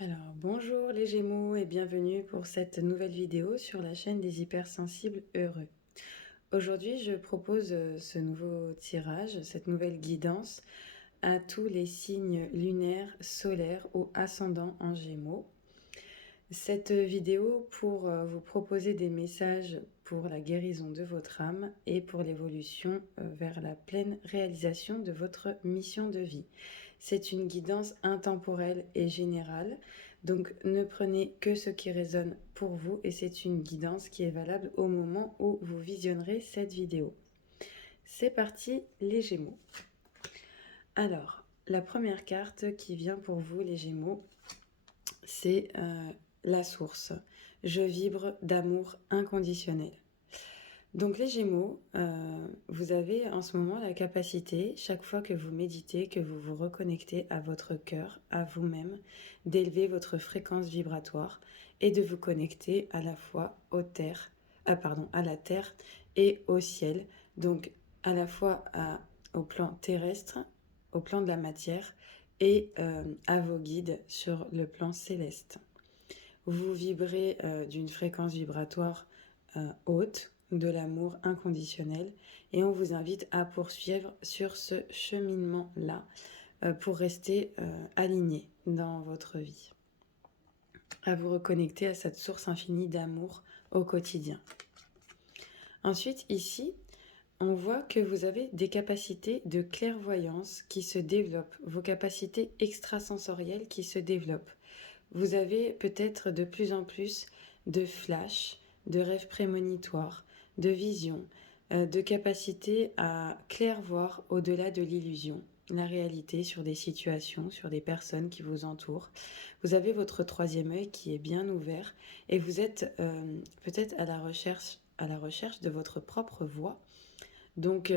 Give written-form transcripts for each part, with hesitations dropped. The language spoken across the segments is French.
Alors, bonjour les Gémeaux et bienvenue pour cette nouvelle vidéo sur la chaîne des hypersensibles heureux. Aujourd'hui, je propose ce nouveau tirage, cette nouvelle guidance à tous les signes lunaires, solaires ou ascendants en Gémeaux. Cette vidéo pour vous proposer des messages pour la guérison de votre âme et pour l'évolution vers la pleine réalisation de votre mission de vie. C'est une guidance intemporelle et générale, donc ne prenez que ce qui résonne pour vous et c'est une guidance qui est valable au moment où vous visionnerez cette vidéo. C'est parti les Gémeaux. Alors, la première carte qui vient pour vous les Gémeaux, c'est la source. Je vibre d'amour inconditionnel. Donc les Gémeaux, vous avez en ce moment la capacité, chaque fois que vous méditez, que vous vous reconnectez à votre cœur, à vous-même, d'élever votre fréquence vibratoire et de vous connecter à la fois à la terre et au ciel. Donc à la fois au plan terrestre, au plan de la matière et à vos guides sur le plan céleste. Vous vibrez d'une fréquence vibratoire haute, de l'amour inconditionnel, et on vous invite à poursuivre sur ce cheminement-là pour rester aligné dans votre vie, à vous reconnecter à cette source infinie d'amour au quotidien. Ensuite, ici, on voit que vous avez des capacités de clairvoyance qui se développent, vos capacités extrasensorielles qui se développent. Vous avez peut-être de plus en plus de flashs, de rêves prémonitoires, de visions, de capacité à clairvoir au-delà de l'illusion, la réalité sur des situations, sur des personnes qui vous entourent. Vous avez votre troisième œil qui est bien ouvert et vous êtes peut-être à la recherche de votre propre voix. Donc,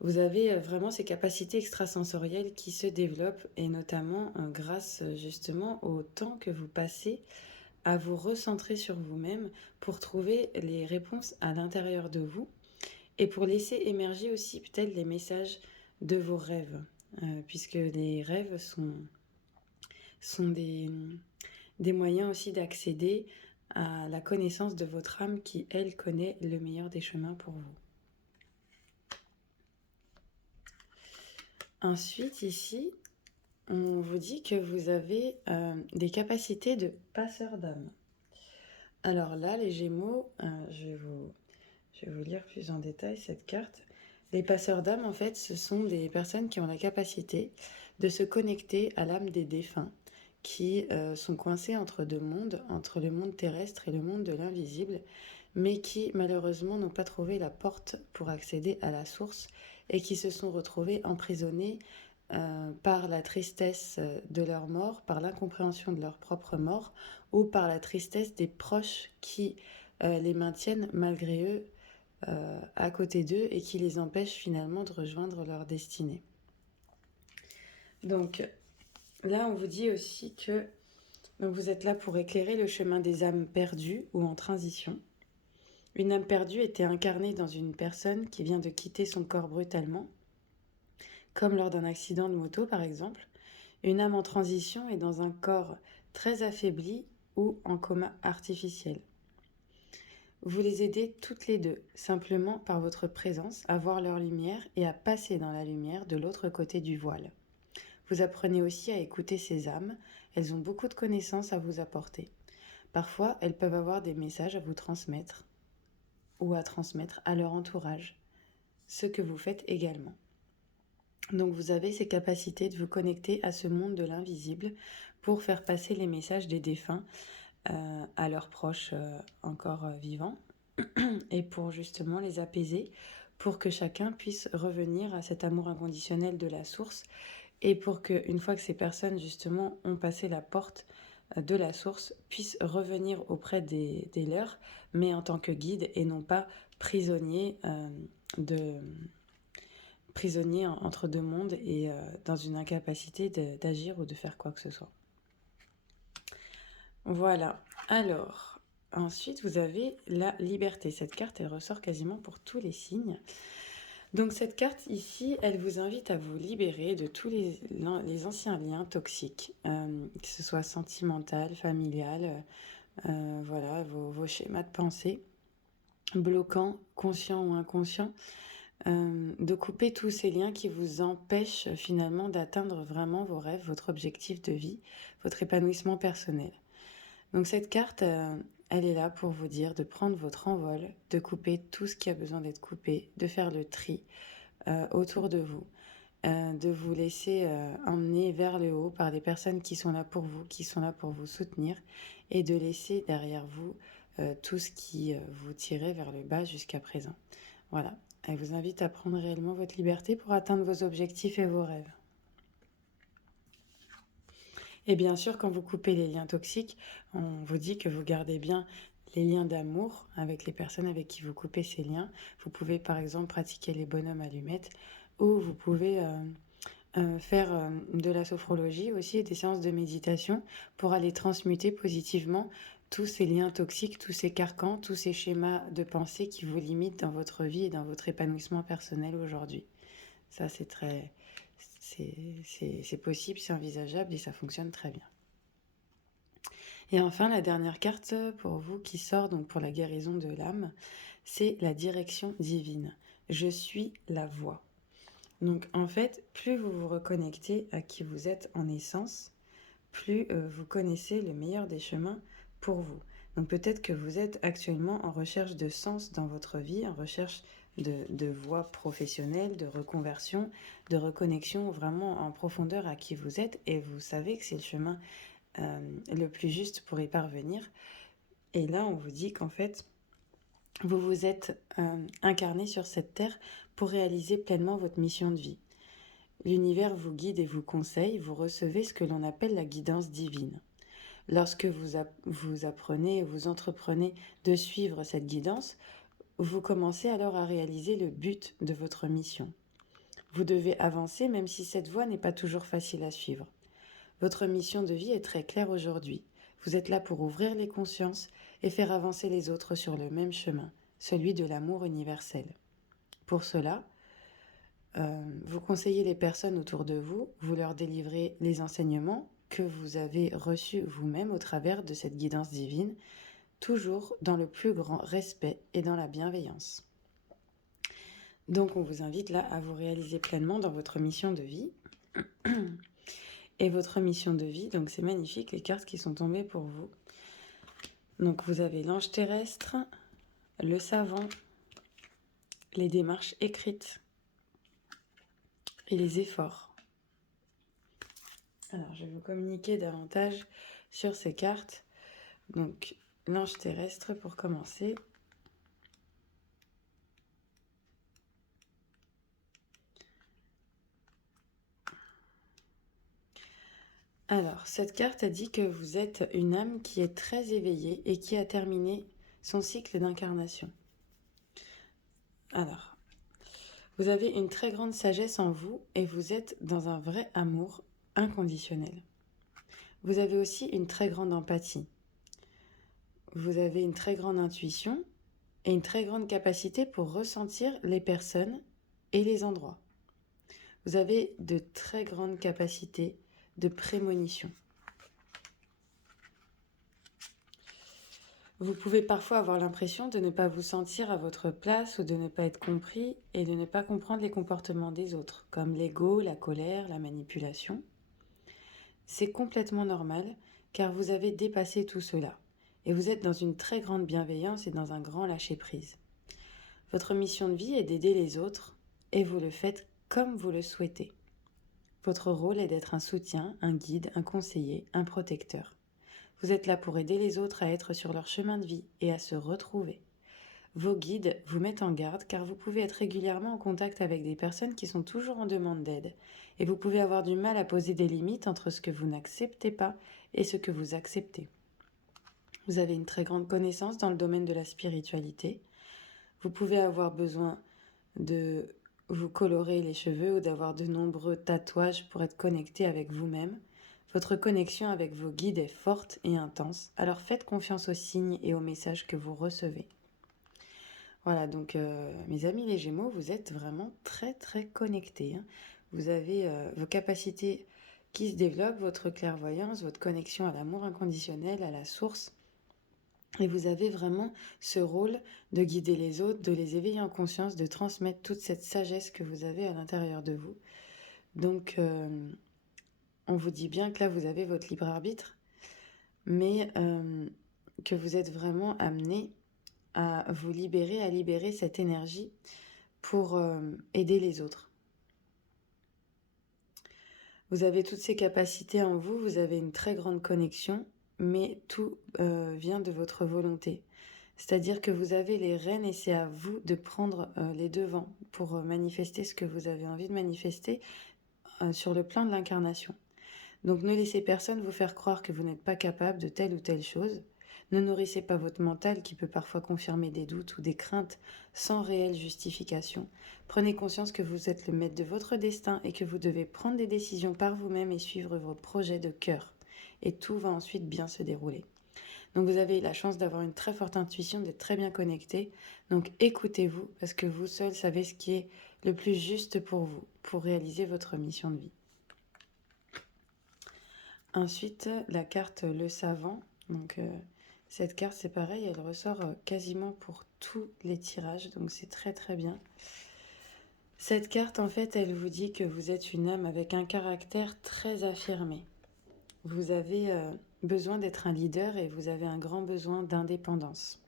vous avez vraiment ces capacités extrasensorielles qui se développent et notamment grâce justement au temps que vous passez à vous recentrer sur vous-même pour trouver les réponses à l'intérieur de vous et pour laisser émerger aussi peut-être les messages de vos rêves, puisque les rêves sont des moyens aussi d'accéder à la connaissance de votre âme qui, elle, connaît le meilleur des chemins pour vous. Ensuite, ici, on vous dit que vous avez des capacités de passeur d'âme. Alors là, les Gémeaux, je vais vous lire plus en détail cette carte. Les passeurs d'âme, en fait, ce sont des personnes qui ont la capacité de se connecter à l'âme des défunts, qui sont coincés entre deux mondes, entre le monde terrestre et le monde de l'invisible, mais qui malheureusement n'ont pas trouvé la porte pour accéder à la source et qui se sont retrouvés emprisonnés par la tristesse de leur mort, par l'incompréhension de leur propre mort, ou par la tristesse des proches qui les maintiennent malgré eux à côté d'eux et qui les empêchent finalement de rejoindre leur destinée. Donc là, on vous dit aussi que donc, vous êtes là pour éclairer le chemin des âmes perdues ou en transition. Une âme perdue était incarnée dans une personne qui vient de quitter son corps brutalement, comme lors d'un accident de moto par exemple. Une âme en transition est dans un corps très affaibli ou en coma artificiel. Vous les aidez toutes les deux, simplement par votre présence, à voir leur lumière et à passer dans la lumière de l'autre côté du voile. Vous apprenez aussi à écouter ces âmes, elles ont beaucoup de connaissances à vous apporter. Parfois, elles peuvent avoir des messages à vous transmettre ou à transmettre à leur entourage, ce que vous faites également. Donc vous avez ces capacités de vous connecter à ce monde de l'invisible pour faire passer les messages des défunts à leurs proches encore vivants et pour justement les apaiser, pour que chacun puisse revenir à cet amour inconditionnel de la source et pour qu'une fois que ces personnes justement ont passé la porte de la source, puissent revenir auprès des leurs, mais en tant que guide et non pas prisonniers prisonniers entre deux mondes et dans une incapacité d'agir ou de faire quoi que ce soit. Voilà. Alors, ensuite, vous avez la liberté. Cette carte, elle ressort quasiment pour tous les signes. Donc cette carte ici, elle vous invite à vous libérer de tous les anciens liens toxiques, que ce soit sentimental, familial, voilà, vos schémas de pensée, bloquants, conscients ou inconscients, de couper tous ces liens qui vous empêchent finalement d'atteindre vraiment vos rêves, votre objectif de vie, votre épanouissement personnel. Donc cette carte, elle est là pour vous dire de prendre votre envol, de couper tout ce qui a besoin d'être coupé, de faire le tri autour de vous, de vous laisser emmener vers le haut par des personnes qui sont là pour vous, qui sont là pour vous soutenir, et de laisser derrière vous tout ce qui vous tirait vers le bas jusqu'à présent. Voilà, elle vous invite à prendre réellement votre liberté pour atteindre vos objectifs et vos rêves. Et bien sûr, quand vous coupez les liens toxiques, on vous dit que vous gardez bien les liens d'amour avec les personnes avec qui vous coupez ces liens. Vous pouvez par exemple pratiquer les bonhommes allumettes ou vous pouvez faire de la sophrologie aussi et des séances de méditation pour aller transmuter positivement tous ces liens toxiques, tous ces carcans, tous ces schémas de pensée qui vous limitent dans votre vie et dans votre épanouissement personnel aujourd'hui. Ça, c'est possible, c'est envisageable et ça fonctionne très bien. Et enfin, la dernière carte pour vous qui sort donc pour la guérison de l'âme, c'est la direction divine. Je suis la voie. Donc en fait, plus vous vous reconnectez à qui vous êtes en essence, plus vous connaissez le meilleur des chemins pour vous. Donc peut-être que vous êtes actuellement en recherche de sens dans votre vie, en recherche de voie professionnelle, de reconversion, de reconnexion vraiment en profondeur à qui vous êtes et vous savez que c'est le chemin le plus juste pour y parvenir. Et là, on vous dit qu'en fait, vous vous êtes incarné sur cette terre pour réaliser pleinement votre mission de vie. L'univers vous guide et vous conseille, vous recevez ce que l'on appelle la guidance divine. Lorsque vous apprenez, vous entreprenez de suivre cette guidance, vous commencez alors à réaliser le but de votre mission. Vous devez avancer même si cette voie n'est pas toujours facile à suivre. Votre mission de vie est très claire aujourd'hui. Vous êtes là pour ouvrir les consciences et faire avancer les autres sur le même chemin, celui de l'amour universel. Pour cela, vous conseillez les personnes autour de vous, vous leur délivrez les enseignements que vous avez reçus vous-même au travers de cette guidance divine, toujours dans le plus grand respect et dans la bienveillance. Donc on vous invite là à vous réaliser pleinement dans votre mission de vie. Et votre mission de vie, donc c'est magnifique les cartes qui sont tombées pour vous. Donc vous avez l'ange terrestre, le savant, les démarches écrites et les efforts. Alors je vais vous communiquer davantage sur ces cartes. Donc l'ange terrestre pour commencer. Alors, cette carte a dit que vous êtes une âme qui est très éveillée et qui a terminé son cycle d'incarnation. Alors, vous avez une très grande sagesse en vous et vous êtes dans un vrai amour inconditionnel. Vous avez aussi une très grande empathie. Vous avez une très grande intuition et une très grande capacité pour ressentir les personnes et les endroits. Vous avez de très grandes capacités de prémonition. Vous pouvez parfois avoir l'impression de ne pas vous sentir à votre place ou de ne pas être compris et de ne pas comprendre les comportements des autres, comme l'ego, la colère, la manipulation. C'est complètement normal car vous avez dépassé tout cela et vous êtes dans une très grande bienveillance et dans un grand lâcher-prise. Votre mission de vie est d'aider les autres et vous le faites comme vous le souhaitez. Votre rôle est d'être un soutien, un guide, un conseiller, un protecteur. Vous êtes là pour aider les autres à être sur leur chemin de vie et à se retrouver. Vos guides vous mettent en garde car vous pouvez être régulièrement en contact avec des personnes qui sont toujours en demande d'aide et vous pouvez avoir du mal à poser des limites entre ce que vous n'acceptez pas et ce que vous acceptez. Vous avez une très grande connaissance dans le domaine de la spiritualité. Vous pouvez avoir besoin de vous colorer les cheveux ou d'avoir de nombreux tatouages pour être connecté avec vous-même. Votre connexion avec vos guides est forte et intense, alors faites confiance aux signes et aux messages que vous recevez. Voilà, donc mes amis les Gémeaux, vous êtes vraiment très très connectés, hein. Vous avez vos capacités qui se développent, votre clairvoyance, votre connexion à l'amour inconditionnel, à la source. Et vous avez vraiment ce rôle de guider les autres, de les éveiller en conscience, de transmettre toute cette sagesse que vous avez à l'intérieur de vous. Donc, on vous dit bien que là, vous avez votre libre arbitre, mais que vous êtes vraiment amené à vous libérer, à libérer cette énergie pour aider les autres. Vous avez toutes ces capacités en vous, vous avez une très grande connexion, mais tout vient de votre volonté. C'est-à-dire que vous avez les rênes et c'est à vous de prendre les devants pour manifester ce que vous avez envie de manifester sur le plan de l'incarnation. Donc ne laissez personne vous faire croire que vous n'êtes pas capable de telle ou telle chose. Ne nourrissez pas votre mental qui peut parfois confirmer des doutes ou des craintes sans réelle justification. Prenez conscience que vous êtes le maître de votre destin et que vous devez prendre des décisions par vous-même et suivre vos projets de cœur. Et tout va ensuite bien se dérouler. Donc vous avez la chance d'avoir une très forte intuition, d'être très bien connecté. Donc écoutez-vous parce que vous seul savez ce qui est le plus juste pour vous, pour réaliser votre mission de vie. Ensuite, la carte Le Savant. Donc cette carte, c'est pareil, elle ressort quasiment pour tous les tirages, donc c'est très très bien. Cette carte, en fait, elle vous dit que vous êtes une âme avec un caractère très affirmé. Vous avez besoin d'être un leader et vous avez un grand besoin d'indépendance.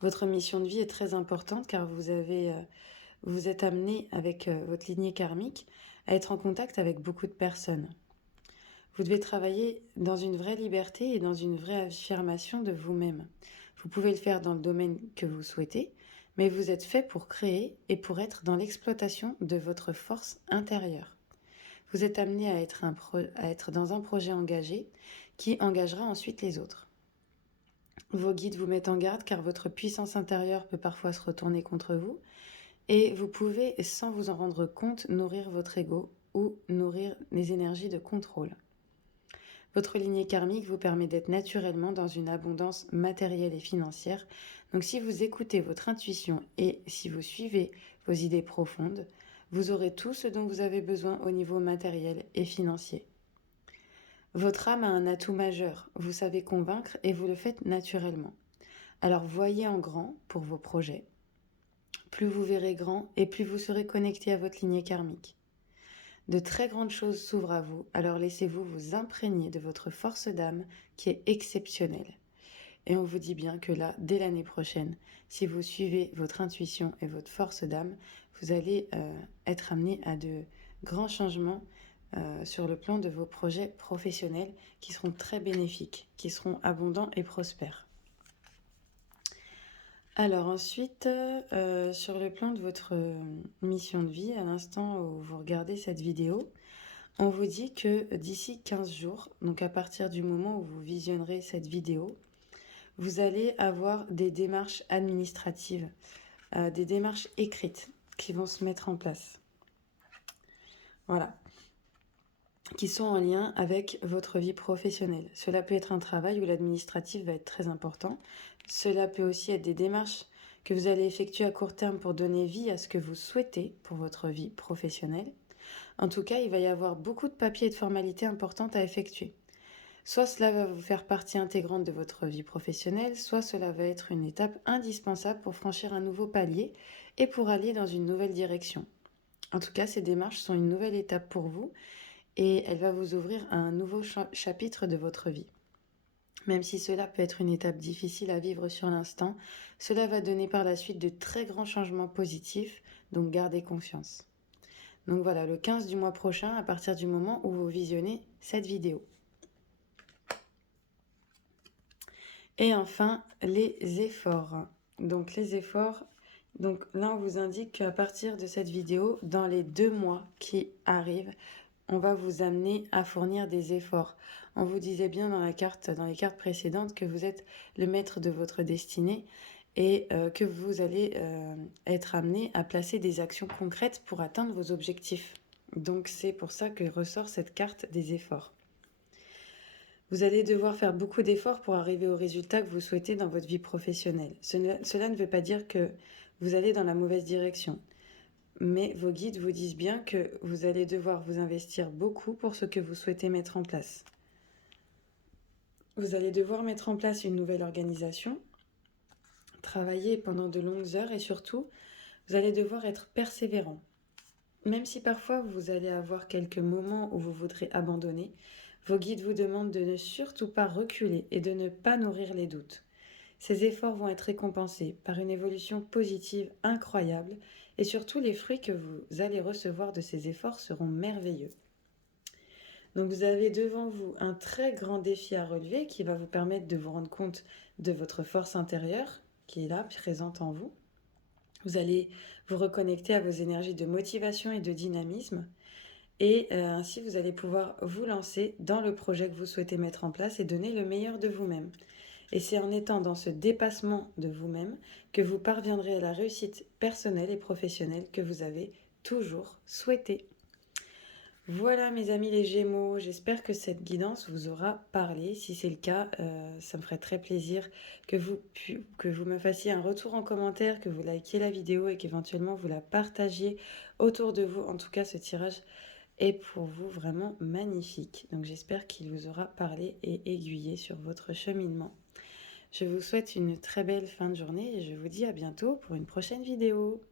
Votre mission de vie est très importante car vous êtes amené avec votre lignée karmique à être en contact avec beaucoup de personnes. Vous devez travailler dans une vraie liberté et dans une vraie affirmation de vous-même. Vous pouvez le faire dans le domaine que vous souhaitez, mais vous êtes fait pour créer et pour être dans l'exploitation de votre force intérieure. Vous êtes amené à être dans un projet engagé qui engagera ensuite les autres. Vos guides vous mettent en garde car votre puissance intérieure peut parfois se retourner contre vous et vous pouvez, sans vous en rendre compte, nourrir votre ego ou nourrir les énergies de contrôle. Votre lignée karmique vous permet d'être naturellement dans une abondance matérielle et financière. Donc si vous écoutez votre intuition et si vous suivez vos idées profondes, vous aurez tout ce dont vous avez besoin au niveau matériel et financier. Votre âme a un atout majeur, vous savez convaincre et vous le faites naturellement. Alors voyez en grand pour vos projets. Plus vous verrez grand et plus vous serez connecté à votre lignée karmique. De très grandes choses s'ouvrent à vous, alors laissez-vous vous imprégner de votre force d'âme qui est exceptionnelle. Et on vous dit bien que là, dès l'année prochaine, si vous suivez votre intuition et votre force d'âme, vous allez être amené à de grands changements sur le plan de vos projets professionnels qui seront très bénéfiques, qui seront abondants et prospères. Alors ensuite, sur le plan de votre mission de vie, à l'instant où vous regardez cette vidéo, on vous dit que d'ici 15 jours, donc à partir du moment où vous visionnerez cette vidéo, vous allez avoir des démarches administratives, des démarches écrites qui vont se mettre en place. Voilà. Qui sont en lien avec votre vie professionnelle. Cela peut être un travail où l'administratif va être très important. Cela peut aussi être des démarches que vous allez effectuer à court terme pour donner vie à ce que vous souhaitez pour votre vie professionnelle. En tout cas, il va y avoir beaucoup de papiers et de formalités importantes à effectuer. Soit cela va vous faire partie intégrante de votre vie professionnelle, soit cela va être une étape indispensable pour franchir un nouveau palier et pour aller dans une nouvelle direction. En tout cas, ces démarches sont une nouvelle étape pour vous et elle va vous ouvrir à un nouveau chapitre de votre vie. Même si cela peut être une étape difficile à vivre sur l'instant, cela va donner par la suite de très grands changements positifs, donc gardez confiance. Donc voilà, le 15 du mois prochain, à partir du moment où vous visionnez cette vidéo. Et enfin, les efforts. Donc les efforts, donc là on vous indique qu'à partir de cette vidéo, dans les 2 mois qui arrivent, on va vous amener à fournir des efforts. On vous disait bien dans les cartes précédentes que vous êtes le maître de votre destinée et que vous allez être amené à placer des actions concrètes pour atteindre vos objectifs. Donc c'est pour ça que ressort cette carte des efforts. Vous allez devoir faire beaucoup d'efforts pour arriver au résultat que vous souhaitez dans votre vie professionnelle. Cela ne veut pas dire que vous allez dans la mauvaise direction, mais vos guides vous disent bien que vous allez devoir vous investir beaucoup pour ce que vous souhaitez mettre en place. Vous allez devoir mettre en place une nouvelle organisation, travailler pendant de longues heures et surtout, vous allez devoir être persévérant. Même si parfois vous allez avoir quelques moments où vous voudrez abandonner, vos guides vous demandent de ne surtout pas reculer et de ne pas nourrir les doutes. Ces efforts vont être récompensés par une évolution positive incroyable et surtout les fruits que vous allez recevoir de ces efforts seront merveilleux. Donc vous avez devant vous un très grand défi à relever qui va vous permettre de vous rendre compte de votre force intérieure qui est là, présente en vous. Vous allez vous reconnecter à vos énergies de motivation et de dynamisme. Et ainsi, vous allez pouvoir vous lancer dans le projet que vous souhaitez mettre en place et donner le meilleur de vous-même. Et c'est en étant dans ce dépassement de vous-même que vous parviendrez à la réussite personnelle et professionnelle que vous avez toujours souhaité. Voilà mes amis les Gémeaux, j'espère que cette guidance vous aura parlé. Si c'est le cas, ça me ferait très plaisir que vous me fassiez un retour en commentaire, que vous likiez la vidéo et qu'éventuellement vous la partagiez autour de vous. En tout cas, ce tirage est pour vous vraiment magnifique. Donc j'espère qu'il vous aura parlé et aiguillé sur votre cheminement. Je vous souhaite une très belle fin de journée et je vous dis à bientôt pour une prochaine vidéo.